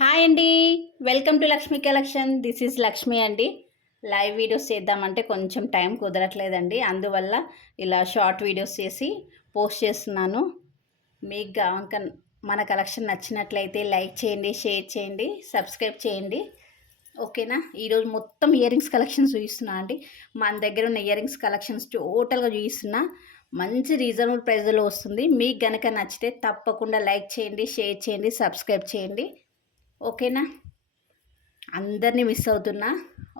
Hi అండి. Welcome to Lakshmi collection. This is Lakshmi అండి. Live videos చేద్దామంటే కొంచెం టైం కుదరట్లేదండి. అందువల్ల ఇలా షార్ట్ వీడియోస్ చేసి పోస్ట్ చేస్తున్నాను. మీకు గనుక మన కలెక్షన్ నచ్చినట్లయితే లైక్ చేయండి, షేర్ చేయండి, సబ్స్క్రైబ్ చేయండి. ఓకేనా? ఈరోజు మొత్తం ఇయర్ రింగ్స్ కలెక్షన్స్ చూపిస్తున్నా అండి. మన దగ్గర ఉన్న ఇయర్ రింగ్స్ కలెక్షన్స్ టోటల్గా చూపిస్తున్నా. మంచి రీజనబుల్ ప్రైస్లో వస్తుంది. మీకు గనక నచ్చితే తప్పకుండా లైక్ చేయండి, షేర్ చేయండి, సబ్స్క్రైబ్ చేయండి. ఓకేనా? అందరినీ మిస్ అవుతున్నా.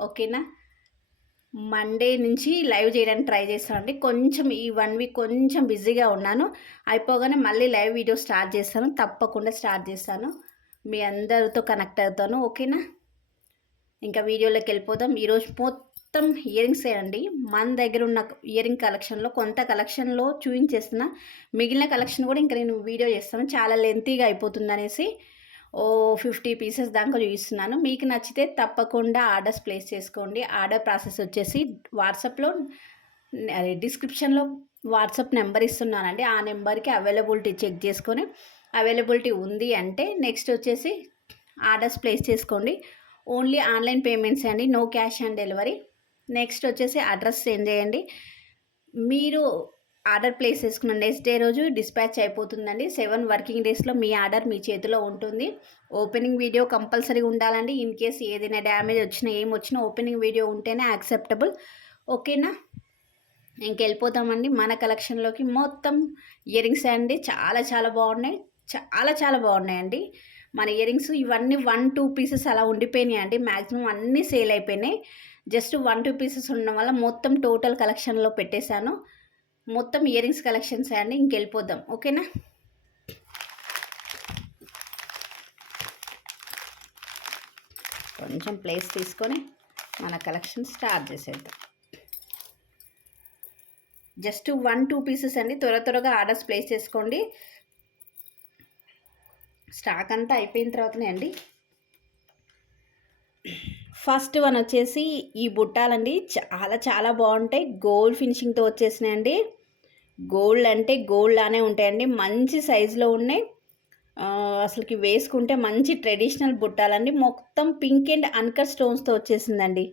ఓకేనా? మండే నుంచి లైవ్ చేయడానికి ట్రై చేస్తానండి. కొంచెం ఈ 1 వీక్ కొంచెం బిజీగా ఉన్నాను. అయిపోగానే మళ్ళీ లైవ్ వీడియో స్టార్ట్ చేస్తాను. తప్పకుండా స్టార్ట్ చేస్తాను. మీ అందరితో కనెక్ట్ అవుతాను. ఓకేనా? ఇంకా వీడియోలోకి వెళ్ళిపోదాం. ఈరోజు మొత్తం ఇయర్ రింగ్సే అండి. మన దగ్గర ఉన్న ఇయర్ రింగ్ కలెక్షన్లో కొంత కలెక్షన్లో చూపించేస్తున్నా. మిగిలిన కలెక్షన్ కూడా ఇంకా నేను వీడియో చేస్తాను. చాలా లెంతీగా అయిపోతుంది అనేసి 50 పీసెస్ దాకా చూపిస్తున్నాను. మీకు నచ్చితే తప్పకుండా ఆర్డర్స్ ప్లేస్ చేసుకోండి. ఆర్డర్ ప్రాసెస్ వచ్చేసి వాట్సాప్లో డిస్క్రిప్షన్లో వాట్సాప్ నెంబర్ ఇస్తున్నానండి. ఆ నెంబర్కి అవైలబిలిటీ చెక్ చేసుకొని అవైలబిలిటీ ఉంది అంటే నెక్స్ట్ వచ్చేసి ఆర్డర్స్ ప్లేస్ చేసుకోండి. ఓన్లీ ఆన్లైన్ పేమెంట్స్ అండి, no cash on delivery. Next వచ్చేసి అడ్రస్ సెండ్ చేయండి. మీరు ఆర్డర్ ప్లేస్ చేసుకున్న నెక్స్ట్ డే రోజు డిస్పాచ్ అయిపోతుందండి. 7 వర్కింగ్ డేస్లో మీ ఆర్డర్ మీ చేతిలో ఉంటుంది. ఓపెనింగ్ వీడియో కంపల్సరీ ఉండాలండి. ఇన్ కేస్ ఏదైనా డ్యామేజ్ వచ్చినా ఏమొచ్చినా ఓపెనింగ్ వీడియో ఉంటేనే యాక్సెప్టబుల్. ఓకేనా? ఇంకెళ్ళిపోతామండి మన కలెక్షన్లోకి. మొత్తం ఇయర్ రింగ్స్ అండి. చాలా చాలా బాగున్నాయి. చాలా బాగున్నాయండి మన ఇయర్ రింగ్స్. ఇవన్నీ 1-2 పీసెస్ అలా ఉండిపోయినాయి అండి. మ్యాక్సిమం అన్నీ సేల్ అయిపోయినాయి. జస్ట్ 1-2 పీసెస్ ఉండడం వల్ల మొత్తం టోటల్ కలెక్షన్లో పెట్టేశాను. మొత్తం ఇయర్ రింగ్స్ కలెక్షన్స్ అండి. ఇంకెళ్ళిపోదాం. ఓకేనా? కొంచెం ప్లేస్ తీసుకొని మన కలెక్షన్ స్టార్ట్ చేసేద్దాం. జస్ట్ 1-2 పీసెస్ అండి. త్వరగా ఆర్డర్స్ ప్లేస్ చేసుకోండి. స్టాక్ అంతా అయిపోయిన తర్వాతనే అండి. ఫస్ట్ వన్ వచ్చేసి ఈ బుట్టాలండి. చాలా బాగుంటాయి. గోల్డ్ ఫినిషింగ్తో వచ్చేసినాయండి. గోల్డ్ అంటే గోల్డ్ లానే ఉంటాయండి. మంచి సైజులో ఉన్నాయి. అసలుకి వేసుకుంటే మంచి ట్రెడిషనల్ బుట్టాలండి. మొత్తం పింక్ అండ్ అన్కట్ స్టోన్స్తో వచ్చేసిందండి.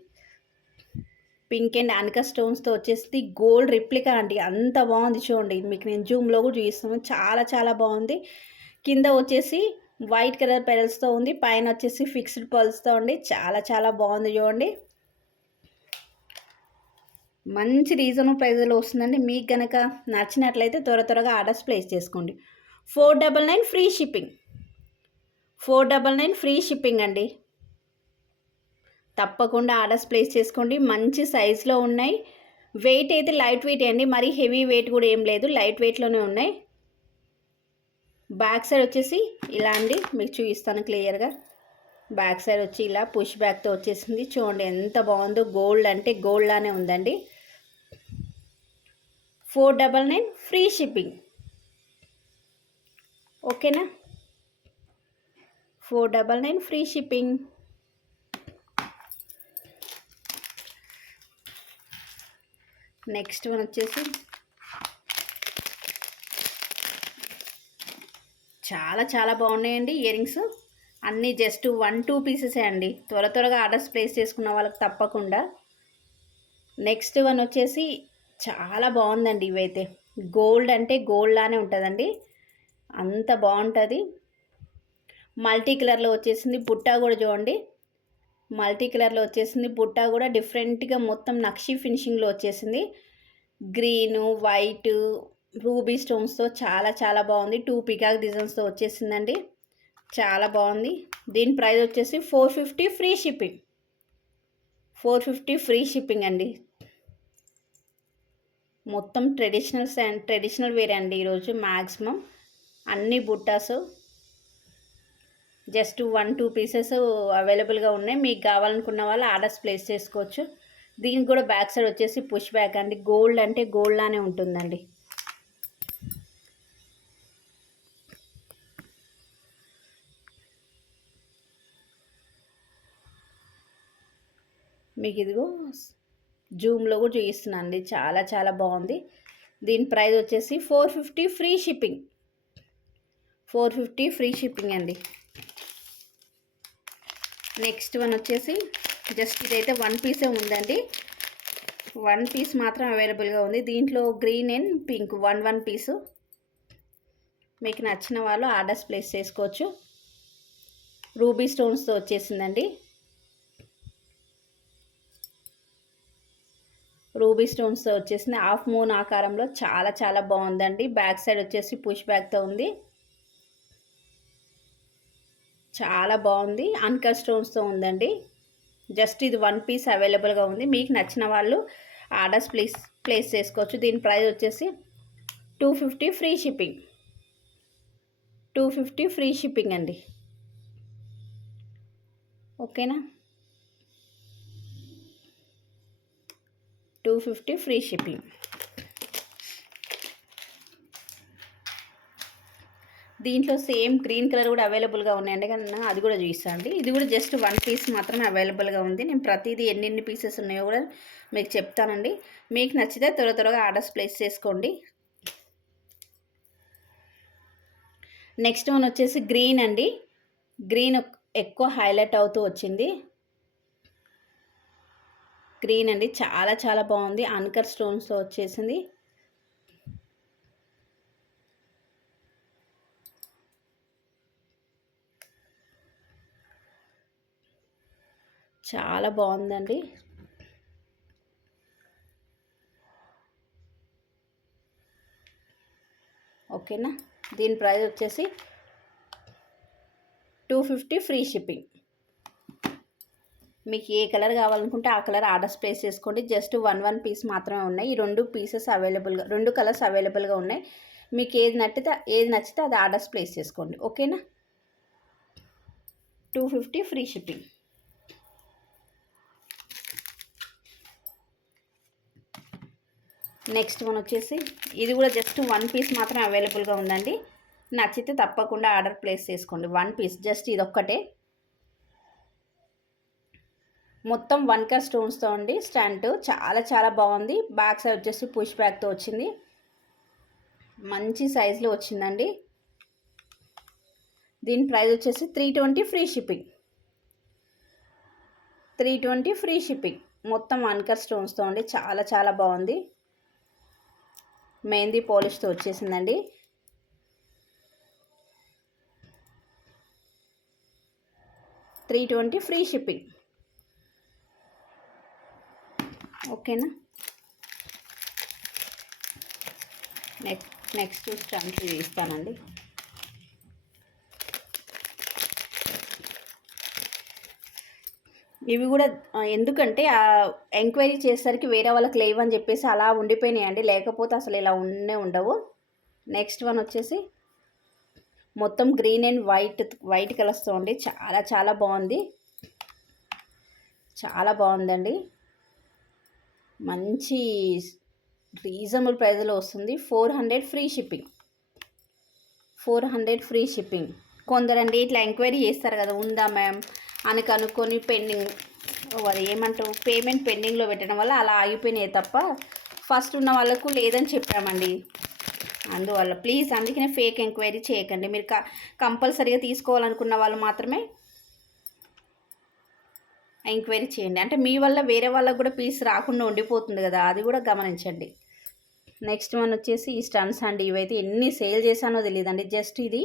పింక్ అండ్ అన్కట్ స్టోన్స్తో వచ్చేసి గోల్డ్ రిప్లికా అండి. అంత బాగుంది చూడండి. మీకు నేను జూమ్లో కూడా చూపిస్తాను. చాలా బాగుంది. కింద వచ్చేసి వైట్ కలర్ పెరల్స్తో ఉంది. పైన వచ్చేసి ఫిక్స్డ్ పర్ల్స్తో ఉంది. చాలా బాగుంది చూడండి. మంచి రీజనబుల్ ప్రైస్లో వస్తుందండి. మీకు కనుక నచ్చినట్లయితే త్వరగా ఆర్డర్స్ ప్లేస్ చేసుకోండి. 499 ఫ్రీ షిప్పింగ్. 499 ఫ్రీ షిప్పింగ్ అండి. తప్పకుండా ఆర్డర్స్ ప్లేస్ చేసుకోండి. మంచి సైజులో ఉన్నాయి. వెయిట్ అయితే లైట్ వెయిట్ అండి. మరీ హెవీ వెయిట్ కూడా ఏం లేదు. లైట్ వెయిట్లోనే ఉన్నాయి. బ్యాక్ సైడ్ వచ్చేసి ఇలా అండి. మీకు చూపిస్తాను క్లియర్గా. బ్యాక్ సైడ్ వచ్చి ఇలా పుష్ బ్యాక్తో వచ్చేసింది. చూడండి ఎంత బాగుందో. గోల్డ్ అంటే గోల్డ్ లానే ఉందండి. 499 ఫ్రీ షిప్పింగ్. ఓకేనా? 499 ఫ్రీ షిప్పింగ్. నెక్స్ట్ వన్ వచ్చేసి చాలా బాగున్నాయండి ఇయర్ రింగ్స్ అన్నీ. జస్ట్ 1-2 పీసెసే అండి. త్వరగా ఆర్డర్స్ ప్లేస్ చేసుకున్న వాళ్ళకి తప్పకుండా. నెక్స్ట్ వన్ వచ్చేసి చాలా బాగుందండి. ఇవైతే గోల్డ్ అంటే గోల్డ్ లానే ఉంటుందండి. అంత బాగుంటుంది. మల్టీ కలర్లో వచ్చేసింది. బుట్టా కూడా చూడండి. మల్టీ కలర్లో వచ్చేసింది. బుట్టా కూడా డిఫరెంట్గా మొత్తం నక్షి ఫినిషింగ్లో వచ్చేసింది. గ్రీను, వైట్, రూబీ స్టోన్స్తో చాలా బాగుంది. 2 పికాక్ డిజైన్స్తో వచ్చేసిందండి. చాలా బాగుంది. దీని ప్రైస్ వచ్చేసి 450 ఫ్రీ షిప్పింగ్. 450 ఫ్రీ షిప్పింగ్ అండి. మొత్తం ట్రెడిషనల్ వేర్ అండి. ఈరోజు మ్యాక్సిమం అన్ని బుట్టాసు జస్ట్ 1-2 పీసెస్ అవైలబుల్గా ఉన్నాయి. మీకు కావాలనుకున్న వాళ్ళు ఆర్డర్స్ ప్లేస్ చేసుకోవచ్చు. దీనికి కూడా బ్యాక్ సైడ్ వచ్చేసి పుష్ బ్యాక్ అండి. గోల్డ్ అంటే గోల్డ్ లానే ఉంటుందండి. మీకు ఇదిగో జూమ్లో కూడా చూపిస్తున్నాను అండి. చాలా బాగుంది. దీని ప్రైస్ వచ్చేసి 450 ఫ్రీ షిప్పింగ్. 450 ఫ్రీ షిప్పింగ్ అండి. నెక్స్ట్ వన్ వచ్చేసి జస్ట్ ఇదైతే 1 పీసే ఉందండి. 1 పీస్ మాత్రం అవైలబుల్గా ఉంది. దీంట్లో గ్రీన్ అండ్ పింక్ 1 పీసు. మీకు నచ్చిన వాళ్ళు ఆర్డర్స్ ప్లేస్ చేసుకోవచ్చు. రూబీ స్టోన్స్తో వచ్చేసిందండి. రూబీ స్టోన్స్తో వచ్చేసింది. హాఫ్ మూన్ ఆకారంలో చాలా చాలా బాగుందండి. బ్యాక్ సైడ్ వచ్చేసి పుష్ బ్యాక్తో ఉంది. చాలా బాగుంది. అన్కట్ స్టోన్స్తో ఉందండి. జస్ట్ ఇది 1 పీస్ అవైలబుల్గా ఉంది. మీకు నచ్చిన వాళ్ళు ఆర్డర్స్ ప్లేస్ చేసుకోవచ్చు. దీని ప్రైస్ వచ్చేసి 250 ఫ్రీ షిప్పింగ్. 250 ఫ్రీ షిప్పింగ్ అండి. ఓకేనా? 250 ఫ్రీ షిప్పింగ్. దీంట్లో సేమ్ గ్రీన్ కలర్ కూడా అవైలబుల్గా ఉన్నాయండి, కానీ అది కూడా చూపిస్తాండి. ఇది కూడా జస్ట్ 1 పీస్ మాత్రమే అవైలబుల్గా ఉంది. నేను ప్రతిదీ ఎన్ని పీసెస్ ఉన్నాయో కూడా మీకు చెప్తానండి. మీకు నచ్చితే త్వరగా ఆర్డర్స్ ప్లేస్ చేసుకోండి. నెక్స్ట్ వన్ వచ్చేసి గ్రీన్ అండి. గ్రీన్ ఎక్కువ హైలైట్ అవుతూ వచ్చింది. గ్రీన్ అండి, చాలా చాలా బాగుంది. అన్కట్ స్టోన్స్తో వచ్చేసింది. చాలా బాగుందండి. ఓకేనా? దీని ప్రైస్ వచ్చేసి 250 ఫ్రీ షిప్పింగ్. మీకు ఏ కలర్ కావాలనుకుంటే ఆ కలర్ ఆర్డర్స్ ప్లేస్ చేసుకోండి. జస్ట్ 1 పీస్ మాత్రమే ఉన్నాయి. ఈ 2 పీసెస్ అవైలబుల్గా, 2 కలర్స్ అవైలబుల్గా ఉన్నాయి. మీకు ఏది నచ్చితే అది ఆర్డర్స్ ప్లేస్ చేసుకోండి. ఓకేనా? 250 ఫ్రీ షిప్పింగ్. నెక్స్ట్ వన్ వచ్చేసి ఇది కూడా జస్ట్ 1 పీస్ మాత్రం అవైలబుల్గా ఉందండి. నచ్చితే తప్పకుండా ఆర్డర్ ప్లేస్ చేసుకోండి. 1 పీస్ జస్ట్ ఇదొక్కటే. మొత్తం 1 కట్ స్టోన్స్తో ఉండి స్టాండ్ చాలా చాలా బాగుంది. బ్యాక్ సైడ్ వచ్చేసి పుష్ బ్యాక్తో వచ్చింది. మంచి సైజులో వచ్చిందండి. దీని ప్రైస్ వచ్చేసి 320 ఫ్రీ షిప్పింగ్. 320 free shipping. మొత్తం 1 కట్ స్టోన్స్తో ఉండి చాలా చాలా బాగుంది. మెహందీ పాలిష్తో వచ్చేసిందండి. $320 ఫ్రీ షిప్పింగ్. ఓకేనా? నెక్స్ట్ స్టంప్స్ ఇస్తానండి. ఇవి కూడా ఎందుకంటే ఎంక్వైరీ చేసేసరికి వేరే వాళ్ళకి లేవని చెప్పేసి అలా ఉండిపోయినాయండి. లేకపోతే అసలు ఇలా ఉండవు. నెక్స్ట్ వన్ వచ్చేసి మొత్తం గ్రీన్ అండ్ వైట్ కలర్స్తో ఉండి చాలా చాలా బాగుంది. చాలా బాగుందండి. మంచి రీజనబుల్ ప్రైస్లో వస్తుంది. 400 ఫ్రీ షిప్పింగ్. 400 free shipping. కొందరండి ఇట్లా ఎంక్వైరీ చేస్తారు కదా, ఉందా మ్యామ్ అని కనుక్కొని పెండింగ్, అది ఏమంటారు, పేమెంట్ పెండింగ్లో పెట్టడం వల్ల అలా ఆగిపోయినాయి తప్ప ఫస్ట్ ఉన్న వాళ్ళకు లేదని చెప్పామండి. అందువల్ల ప్లీజ్ అందుకనే ఫేక్ ఎంక్వైరీ చేయకండి. మీరు కంపల్సరీగా తీసుకోవాలనుకున్న వాళ్ళు మాత్రమే ఎంక్వైరీ చేయండి. అంటే మీ వల్ల వేరే వాళ్ళకు కూడా పీస్ రాకుండా ఉండిపోతుంది కదా, అది కూడా గమనించండి. నెక్స్ట్ వన్ వచ్చేసి ఈ స్టన్స్ అండి. ఇవైతే ఎన్ని సేల్ చేశానో తెలియదండి. జస్ట్ ఇది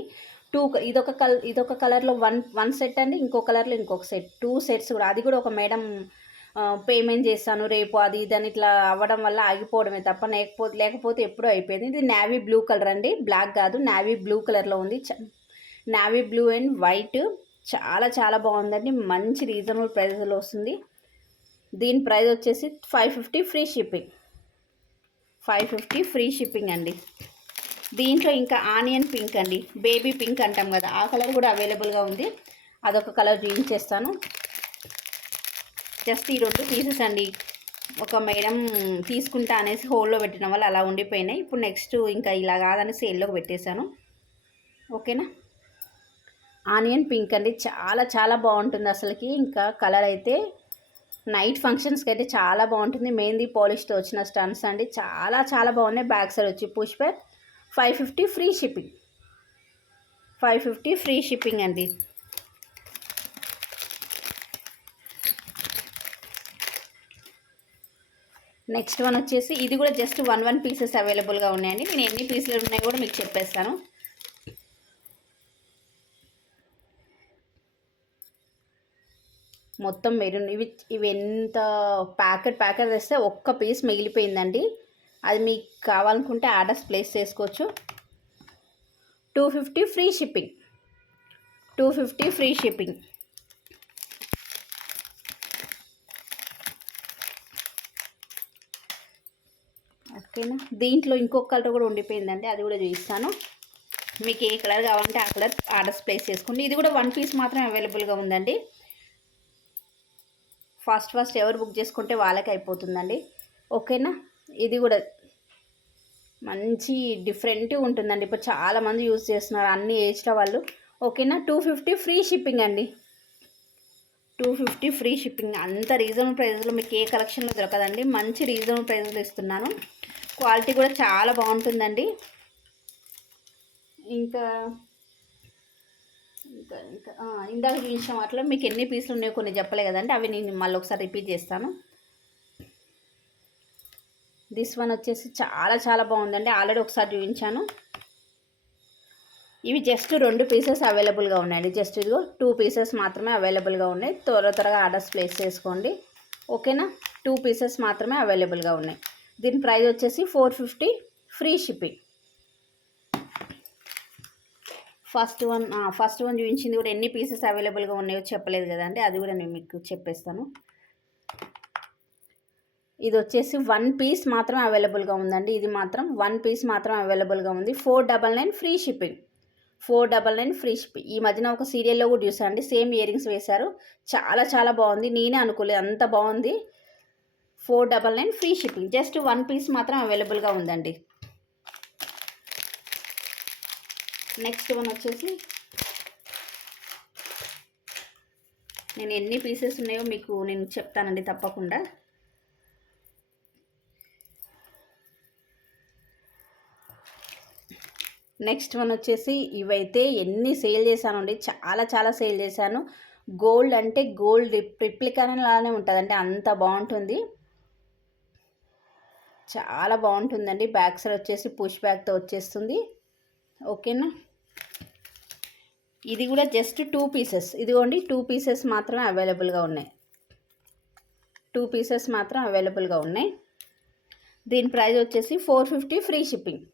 ఇదొక కలర్లో వన్ సెట్ అండి, ఇంకో కలర్లో ఇంకొక సెట్, 2 సెట్స్ కూడా. అది కూడా ఒక మేడం పేమెంట్ చేస్తాను రేపు అది ఇదని ఇట్లా అవ్వడం వల్ల ఆగిపోవడమే తప్ప లేకపోతే ఎప్పుడూ అయిపోయింది. ఇది నేవీ బ్లూ కలర్ అండి, బ్లాక్ కాదు, నేవీ బ్లూ కలర్లో ఉంది. నేవీ బ్లూ అండ్ వైట్ చాలా చాలా బాగుందండి. మంచి రీజనబుల్ ప్రైస్లో వస్తుంది. దీని ప్రైస్ వచ్చేసి 550 ఫ్రీ షిప్పింగ్. 550 ఫ్రీ షిప్పింగ్ అండి. దీంట్లో ఇంకా ఆనియన్ పింక్ అండి, బేబీ పింక్ అంటాం కదా, ఆ కలర్ కూడా అవైలబుల్గా ఉంది. అదొక కలర్ చూపించేస్తాను. జస్ట్ ఈ 2 పీసెస్ అండి. ఒక మేడం తీసుకుంటా అనేసి హోల్లో పెట్టడం వల్ల అలా ఉండిపోయినాయి. ఇప్పుడు నెక్స్ట్ ఇంకా ఇలా కాదని సేల్లోకి పెట్టేశాను. ఓకేనా? ఆనియన్ పింక్ అండి, చాలా చాలా బాగుంటుంది అసలుకి. ఇంకా కలర్ అయితే నైట్ ఫంక్షన్స్కి అయితే చాలా బాగుంటుంది. మెహందీ పాలిష్తో వచ్చిన స్టన్స్ అండి, చాలా చాలా బాగున్నాయి. బ్యాక్ సైడ్ వచ్చి push back. 550 free shipping. 550 free shipping అండి. నెక్స్ట్ వన్ వచ్చేసి ఇది కూడా జస్ట్ వన్ పీసెస్ అవైలబుల్గా ఉన్నాయండి. నేను ఎన్ని పీసులు ఉన్నాయో కూడా మీకు చెప్పేస్తాను. మొత్తం మెరూన్. ఇవి ఎంత ప్యాకెట్ వేస్తే ఒక్క పీస్ మిగిలిపోయిందండి. అది మీకు కావాలనుకుంటే ఆర్డర్స్ ప్లేస్ చేసుకోవచ్చు. 250 ఫ్రీ షిప్పింగ్. 250 free shipping. ఓకేనా. దీంట్లో ఇంకొక కలర్ కూడా ఉండిపోయిందండి, అది కూడా చూపిస్తాను. మీకు ఏ కలర్ కావాలంటే ఆ కలర్ ఆర్డర్స్ ప్లేస్ చేసుకోండి. ఇది కూడా 1 పీస్ మాత్రం అవైలబుల్గా ఉందండి. ఫస్ట్ ఎవరు బుక్ చేసుకుంటే వాళ్ళకి అయిపోతుందండి. ఓకేనా. ఇది కూడా మంచి డిఫరెంట్గా ఉంటుందండి. ఇప్పుడు చాలామంది యూజ్ చేస్తున్నారు, అన్ని ఏజ్లో వాళ్ళు. ఓకేనా. 250 ఫ్రీ షిప్పింగ్ అండి. 250 ఫ్రీ షిప్పింగ్. అంత రీజనబుల్ ప్రైస్లో మీకు ఏ కలెక్షన్లో దొరకదండి. మంచి రీజనబుల్ ప్రైస్లో ఇస్తున్నాను. క్వాలిటీ కూడా చాలా బాగుంటుందండి. ఇంకా ఇంకా ఇంకా ఇందాక చూసిన వాటిలో మీకు ఎన్ని పీసులు ఉన్నాయో కొన్ని చెప్పలే కదండి, అవి నేను మళ్ళీ ఒకసారి రిపీట్ చేస్తాను. దిస్ వన్ వచ్చేసి చాలా బాగుందండి. ఆల్రెడీ ఒకసారి చూపించాను. ఇవి జస్ట్ 2 పీసెస్ అవైలబుల్గా ఉన్నాయండి. జస్ట్ ఇదిగో 2 పీసెస్ మాత్రమే అవైలబుల్గా ఉన్నాయి. త్వరగా ఆర్డర్స్ ప్లేస్ చేసుకోండి. ఓకేనా. 2 పీసెస్ మాత్రమే అవైలబుల్గా ఉన్నాయి. దీని ప్రైస్ వచ్చేసి 450 ఫ్రీ షిప్పింగ్. ఫస్ట్ వన్ చూపించింది కూడా ఎన్ని పీసెస్ అవైలబుల్గా ఉన్నాయో చెప్పలేదు కదండి, అది కూడా నేను మీకు చెప్పేస్తాను. ఇది వచ్చేసి 1 పీస్ మాత్రం అవైలబుల్గా ఉందండి. ఇది మాత్రం 1 పీస్ మాత్రం అవైలబుల్గా ఉంది. 499 ఫ్రీ షిప్పింగ్. 499 free shipping. ఈ మధ్యన ఒక సీరియల్లో కూడా చూసానండి, సేమ్ ఇయర్ రింగ్స్ వేశారు. చాలా బాగుంది. నేనే అనుకోలేదు అంత బాగుంది. 499 ఫ్రీ షిప్పింగ్. జస్ట్ 1 పీస్ మాత్రం అవైలబుల్గా ఉందండి. నెక్స్ట్ వన్ వచ్చేసి నేను ఎన్ని పీసెస్ ఉన్నాయో మీకు నేను చెప్తానండి తప్పకుండా. నెక్స్ట్ వన్ వచ్చేసి ఇవైతే ఎన్ని సేల్ చేశానండి, చాలా సేల్ చేశాను. గోల్డ్ అంటే గోల్డ్ రిప్లికానే ఉంటుందండి, అంత బాగుంటుంది. చాలా బాగుంటుందండి. బ్యాక్ సైడ్ వచ్చేసి పుష్ బ్యాక్తో వచ్చేస్తుంది. ఓకేనా. ఇది కూడా జస్ట్ 2 పీసెస్. ఇదిగోండి 2 పీసెస్ మాత్రమే అవైలబుల్గా ఉన్నాయి. 2 పీసెస్ మాత్రం అవైలబుల్గా ఉన్నాయి. దీని ప్రైస్ వచ్చేసి 450 ఫ్రీ షిప్పింగ్.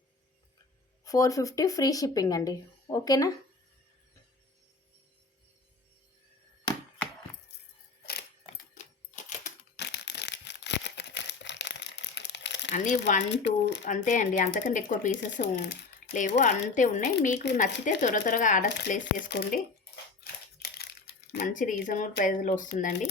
450 ఫ్రీ షిప్పింగ్ అండి. ఓకేనా. అన్నీ 1, 2 అంతే అండి, అంతకంటే ఎక్కువ పీసెస్ లేవు, అంతే ఉన్నాయి. మీకు నచ్చితే త్వరగా ఆర్డర్స్ ప్లేస్ చేసుకోండి. మంచి రీజనబుల్ ప్రైస్లో వస్తుందండి.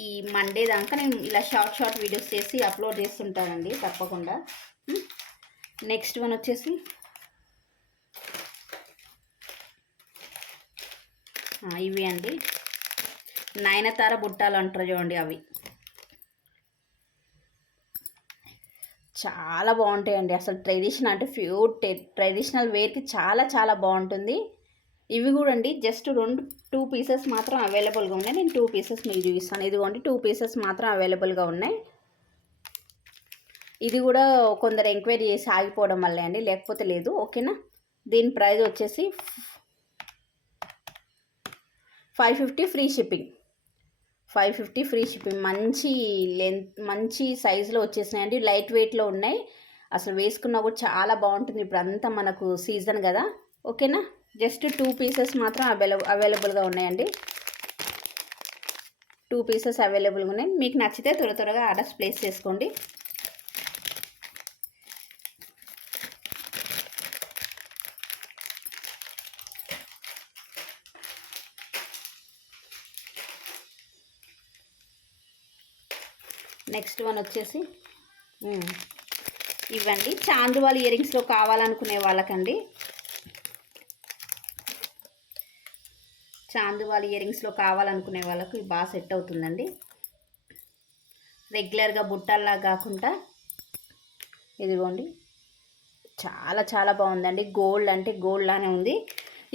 ఈ మండే దాకా నేను ఇలా షార్ట్ వీడియోస్ చేసి అప్లోడ్ చేస్తుంటానండి తప్పకుండా. నెక్స్ట్ వన్ వచ్చేసి ఇవి అండి, నయనతార బుట్టాలు అంటారు చూడండి, అవి చాలా బాగుంటాయండి. అసలు ట్రెడిషన్ అంటే ప్యూర్ ట్రెడిషనల్ వేర్కి చాలా బాగుంటుంది. ఇవి కూడా అండి జస్ట్ 2 పీసెస్ మాత్రం అవైలబుల్గా ఉన్నాయి. నేను 2 పీసెస్ మీకు చూపిస్తాను. ఇదిగోండి 2 పీసెస్ మాత్రం అవైలబుల్గా ఉన్నాయి. ఇది కూడా కొందరు ఎంక్వైరీ చేసి ఆగిపోవడం వల్లే అండి, లేకపోతే లేదు. ఓకేనా. దీని ప్రైస్ వచ్చేసి 550 ఫ్రీ షిప్పింగ్. 550 free shipping. మంచి లెంత్ మంచి సైజులో వచ్చేసినాయండి. లైట్ వెయిట్లో ఉన్నాయి. అసలు వేసుకున్నా కూడా చాలా బాగుంటుంది. ఇప్పుడు అంతా మనకు సీజన్ కదా. ఓకేనా. జస్ట్ 2 పీసెస్ మాత్రం అవైలబుల్గా ఉన్నాయండి. 2 పీసెస్ అవైలబుల్గా ఉన్నాయి. మీకు నచ్చితే త్వరగా ఆర్డర్స్ ప్లేస్ చేసుకోండి. నెక్స్ట్ వన్ వచ్చేసి ఇవ్వండి, చాందువాల ఇయర్ రింగ్స్లో కావాలనుకునే వాళ్ళకండి. చాందువాల ఇయర్ రింగ్స్లో కావాలనుకునే వాళ్ళకు ఇది బాగా సెట్ అవుతుందండి. రెగ్యులర్గా బుట్టల్లా కాకుండా ఇదిగోండి చాలా బాగుందండి. గోల్డ్ అంటే గోల్డ్ లానే ఉంది.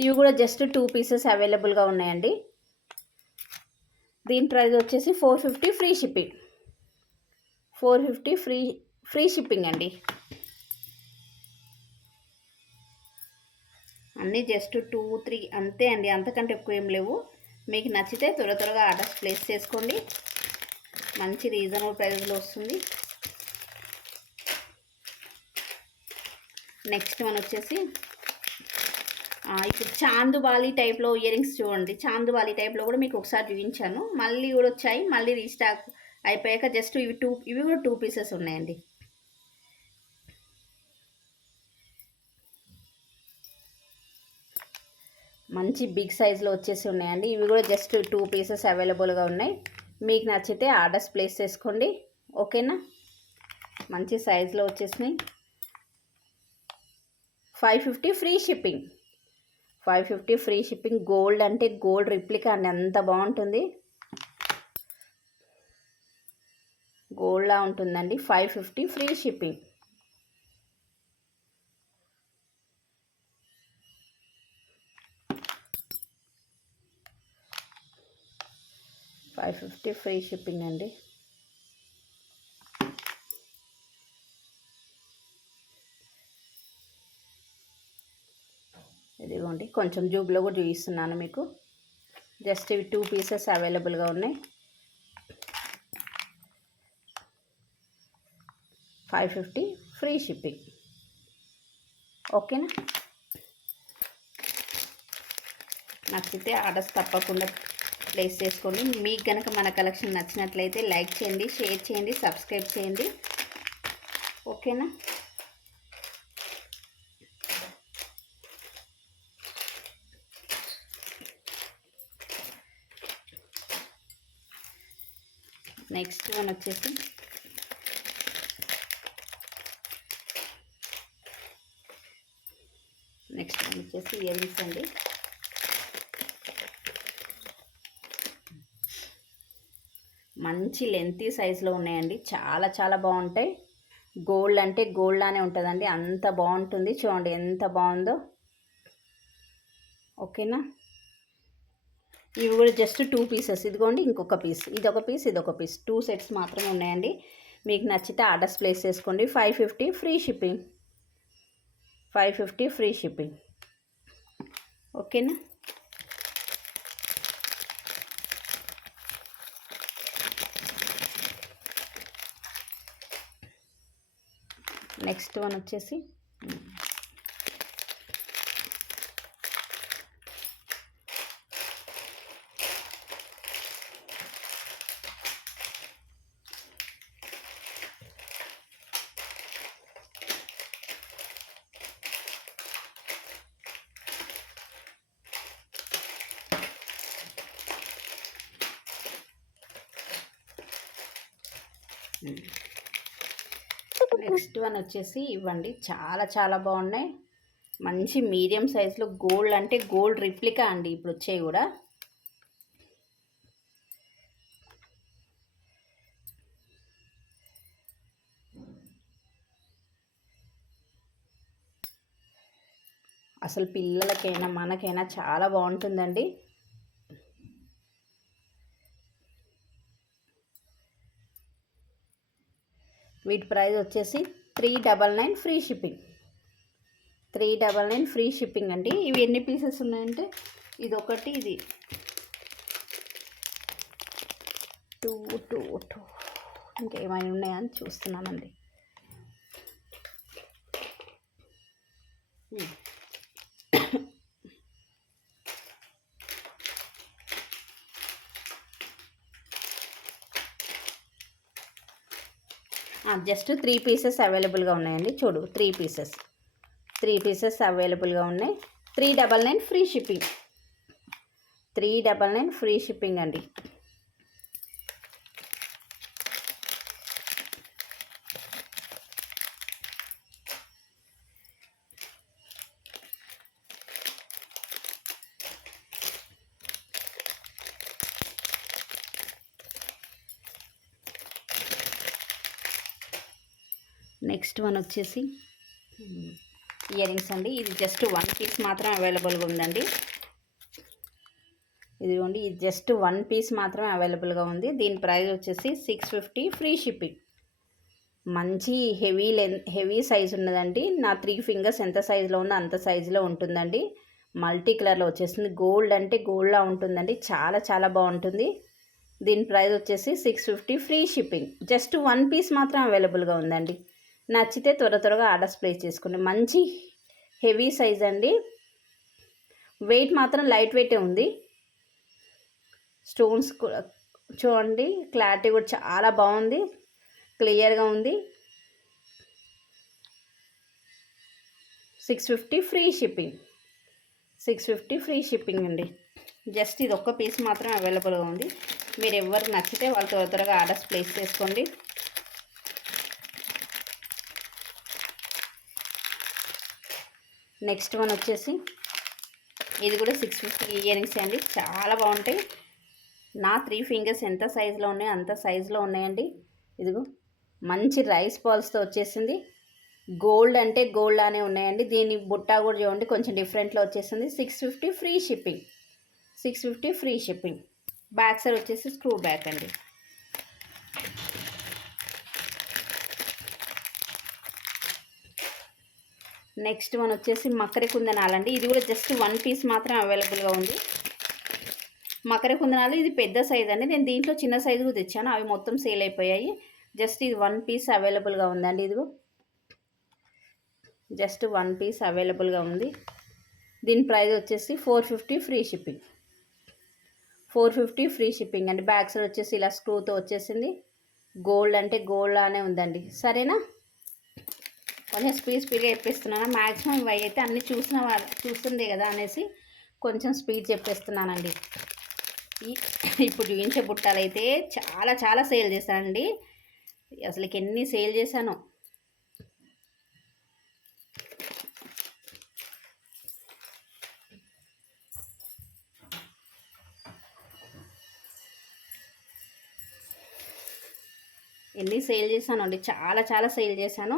ఇవి కూడా జస్ట్ 2 పీసెస్ అవైలబుల్గా ఉన్నాయండి. దీని ప్రైస్ వచ్చేసి 450 ఫ్రీ షిప్పింగ్. 450 ఫ్రీ షిప్పింగ్ అండి. అన్నీ జస్ట్ 2, 3 అంతే అండి, అంతకంటే ఎక్కువ ఏం లేవు. మీకు నచ్చితే త్వరగా ఆర్డర్స్ ప్లేస్ చేసుకోండి. మంచి రీజనబుల్ ప్రైస్లో వస్తుంది. నెక్స్ట్ వన్ వచ్చేసి ఇప్పుడు చాందుబాలి టైప్లో ఇయర్ రింగ్స్ చూడండి. చాందుబాలి టైప్లో కూడా మీకు ఒకసారి చూపించాను, మళ్ళీ కూడా వచ్చాయి. మళ్ళీ రీస్టాక్ అయిపోయాక జస్ట్ ఇవి కూడా 2 పీసెస్ ఉన్నాయండి. మంచి బిగ్ సైజులో వచ్చేసి ఉన్నాయండి. ఇవి కూడా జస్ట్ 2 పీసెస్ అవైలబుల్గా ఉన్నాయి. మీకు నచ్చితే ఆర్డర్స్ ప్లేస్ చేసుకోండి, ఓకేనా. మంచి సైజులో వచ్చేసినాయి. 550 free shipping. 550 free shipping. Gold అంటే గోల్డ్ రిప్లికా అండి, అంత బాగుంటుంది. గోల్డ్లా ఉంటుందండి. 550 ఫ్రీ షిప్పింగ్. $550 ఫ్రీ షిప్పింగ్ అండి. ఇదిగోండి, కొంచెం జూబ్లో కూడా చూపిస్తున్నాను మీకు. జస్ట్ ఇవి 2 పీసెస్ అవైలబుల్గా ఉన్నాయి. 550 ఫ్రీ షిప్పింగ్, ఓకేనా. నచ్చితే ఆర్డర్స్ తప్పకుండా ప్లేస్ చేసుకోండి. మీకు కనుక మన కలెక్షన్ నచ్చినట్లయితే లైక్ చేయండి, షేర్ చేయండి, సబ్స్క్రైబ్ చేయండి, ఓకేనా. నెక్స్ట్ వన్ వచ్చేసి ఇయర్ రింగ్స్ అండి. మంచి లెంతీ సైజులో ఉన్నాయండి. చాలా బాగుంటాయి. గోల్డ్ అంటే గోల్డ్ లానే ఉంటుందండి, అంత బాగుంటుంది. చూడండి ఎంత బాగుందో, ఓకేనా. ఇవి కూడా జస్ట్ 2 పీసెస్. ఇదిగోండి ఇంకొక పీస్, ఇదొక పీస్, ఇదొక పీస్. 2 సెట్స్ మాత్రమే ఉన్నాయండి. మీకు నచ్చితే ఆర్డర్స్ ప్లేస్ చేసుకోండి. 550 ఫ్రీ షిప్పింగ్. 550 ఫ్రీ షిప్పింగ్, ఓకేనా. నెక్స్ట్ వన్ వచ్చేసి ఇవ్వండి. చాలా బాగున్నాయి. మంచి మీడియం సైజులో గోల్డ్ అంటే గోల్డ్ రిప్లికా అండి ఇప్పుడు వచ్చాయి కూడా. అసలు పిల్లలకైనా మనకైనా చాలా బాగుంటుందండి. వీటి ప్రైస్ వచ్చేసి 399 ఫ్రీ షిప్పింగ్. 399 ఫ్రీ షిప్పింగ్ అండి. ఇవి ఎన్ని పీసెస్ ఉన్నాయంటే ఇదొకటి, ఇది 2 ఇంకేమైనా ఉన్నాయని చూస్తున్నానండి. జస్ట్ 3 పీసెస్ అవైలబుల్గా ఉన్నాయండి. చూడు 3 పీసెస్ అవైలబుల్గా ఉన్నాయి. 399 ఫ్రీ షిప్పింగ్. 399 ఫ్రీ షిప్పింగ్ అండి. నెక్స్ట్ వన్ వచ్చేసి ఇయర్ రింగ్స్ అండి. ఇది జస్ట్ 1 పీస్ మాత్రం అవైలబుల్గా ఉందండి. ఇదిగోండి, ఇది జస్ట్ 1 పీస్ మాత్రమే అవైలబుల్గా ఉంది. దీని ప్రైస్ వచ్చేసి 650 ఫ్రీ షిప్పింగ్. మంచి హెవీ సైజ్ ఉన్నదండి. నా 3 ఫింగర్స్ ఎంత సైజులో ఉందో అంత సైజులో ఉంటుందండి. మల్టీ కలర్లో వచ్చేసింది. గోల్డ్ అంటే గోల్డ్లా ఉంటుందండి. చాలా చాలా బాగుంటుంది. దీని ప్రైస్ వచ్చేసి 650 ఫ్రీ షిప్పింగ్. జస్ట్ 1 పీస్ మాత్రం అవైలబుల్గా ఉందండి. నచ్చితే త్వరగా ఆర్డర్స్ ప్లేస్ చేసుకోండి. మంచి హెవీ సైజ్ అండి. వెయిట్ మాత్రం లైట్ వెయిటే ఉంది. స్టోన్స్ చూడండి, క్లారిటీ కూడా చాలా బాగుంది, క్లియర్గా ఉంది. 650 ఫ్రీ షిప్పింగ్. 650 ఫ్రీ షిప్పింగ్ అండి. జస్ట్ ఇది ఒక్క పీస్ మాత్రం అవైలబుల్గా ఉంది. మీరు ఎవరికి నచ్చితే వాళ్ళు త్వరగా ఆర్డర్స్ ప్లేస్ చేసుకోండి. నెక్స్ట్ వన్ వచ్చేసి ఇది కూడా 650 ఇయర్ రింగ్స్ అండి. చాలా బాగుంటాయి. నా 3 ఫింగర్స్ ఎంత సైజులో ఉన్నాయో అంత సైజులో ఉన్నాయండి. ఇదిగో మంచి రైస్ బాల్స్తో వచ్చేసింది. గోల్డ్ అంటే గోల్డ్ లానే ఉన్నాయండి. దీని బుట్ట కూడా చూడండి, కొంచెం డిఫరెంట్లో వచ్చేసింది. 650 free shipping. 650 free shipping. Back side వచ్చేసి స్క్రూ బ్యాక్ అండి. నెక్స్ట్ వన్ వచ్చేసి మకర కుందనాలండి. ఇది కూడా జస్ట్ 1 పీస్ మాత్రం అవైలబుల్గా ఉంది. మకర కుందనాలు ఇది పెద్ద సైజ్ అండి. నేను దీంట్లో చిన్న సైజు కూడా తెచ్చాను, అవి మొత్తం సేల్ అయిపోయాయి. జస్ట్ ఇది 1 పీస్ అవైలబుల్గా ఉందండి. ఇదిగో జస్ట్ 1 పీస్ అవైలబుల్గా ఉంది. దీని ప్రైస్ వచ్చేసి 450 ఫ్రీ షిప్పింగ్. 450 ఫ్రీ షిప్పింగ్ అండి. బ్యాక్ సైడ్ వచ్చేసి ఇలా స్క్రూతో వచ్చేసింది. గోల్డ్ అంటే గోల్డ్ అనే ఉందండి. సరేనా, కొంచెం స్పీడ్గా చెప్పేస్తున్నాను. మ్యాక్సిమం ఇవి అయితే అన్నీ చూస్తుంది కదా అనేసి కొంచెం స్పీడ్ చెప్పేస్తున్నానండి. ఇప్పుడు చూపించే బుట్టాలు అయితే చాలా చాలా సేల్ చేశానండి. అసలుకి ఎన్ని సేల్ చేశానో. అండి, చాలా చాలా సేల్ చేశాను.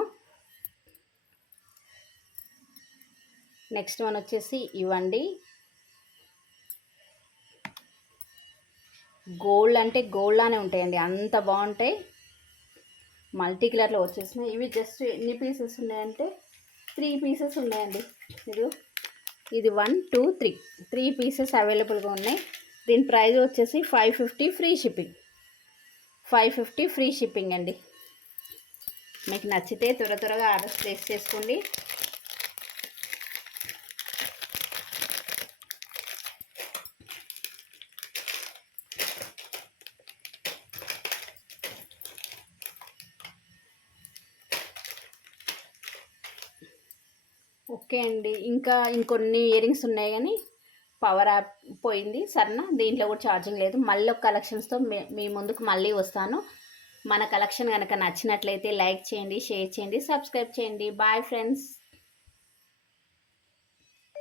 నెక్స్ట్ వన్ వచ్చేసి ఇవ్వండి. గోల్డ్ అంటే గోల్డ్ లానే ఉంటాయండి, అంత బాగుంటాయి. మల్టీ కలర్లో వచ్చేసినాయి. ఇవి జస్ట్ ఎన్ని పీసెస్ ఉన్నాయంటే 3 పీసెస్ ఉన్నాయండి. ఇది 1 2 3 పీసెస్ అవైలబుల్గా ఉన్నాయి. దీని ప్రైస్ వచ్చేసి 550 ఫ్రీ షిప్పింగ్. 550 ఫ్రీ షిప్పింగ్ అండి. మీకు నచ్చితే త్వరగా ఆర్డర్స్ ప్లేస్ చేసుకోండి. ఓకే అండి. ఇంకొన్ని ఇయర్ రింగ్స్ ఉన్నాయి కానీ పవర్ యాప్ పోయింది. సరేనా, దీంట్లో కూడా ఛార్జింగ్ లేదు. మళ్ళీ ఒక కలెక్షన్స్తో మీ ముందుకు మళ్ళీ వస్తాను. మన కలెక్షన్ కనుక నచ్చినట్లయితే లైక్ చేయండి, షేర్ చేయండి, సబ్స్క్రైబ్ చేయండి. Bye friends.